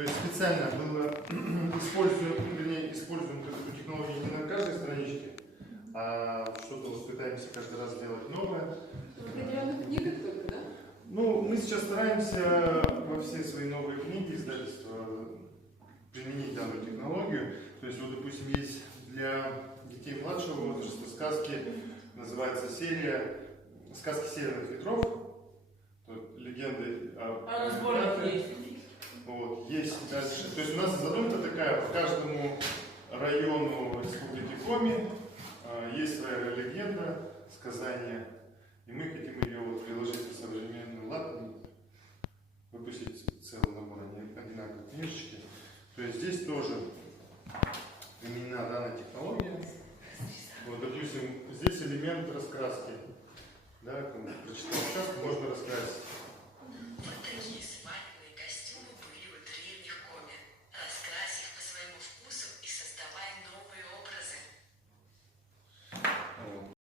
То есть специально было используем эту технологию не на каждой страничке, а что-то вот пытаемся каждый раз делать новое. В определенных книгах только, да? Ну, мы сейчас стараемся во все свои новые книги, издательства применить данную технологию. То есть, вот, допустим, есть для детей младшего возраста сказки, называется серия «Сказки северных ветров». Тут легенды А на сборах есть. Вот, есть дальше. То есть у нас задумка такая: по каждому району Республики Коми есть своя легенда, сказание, и мы хотим ее вот приложить в современный лад,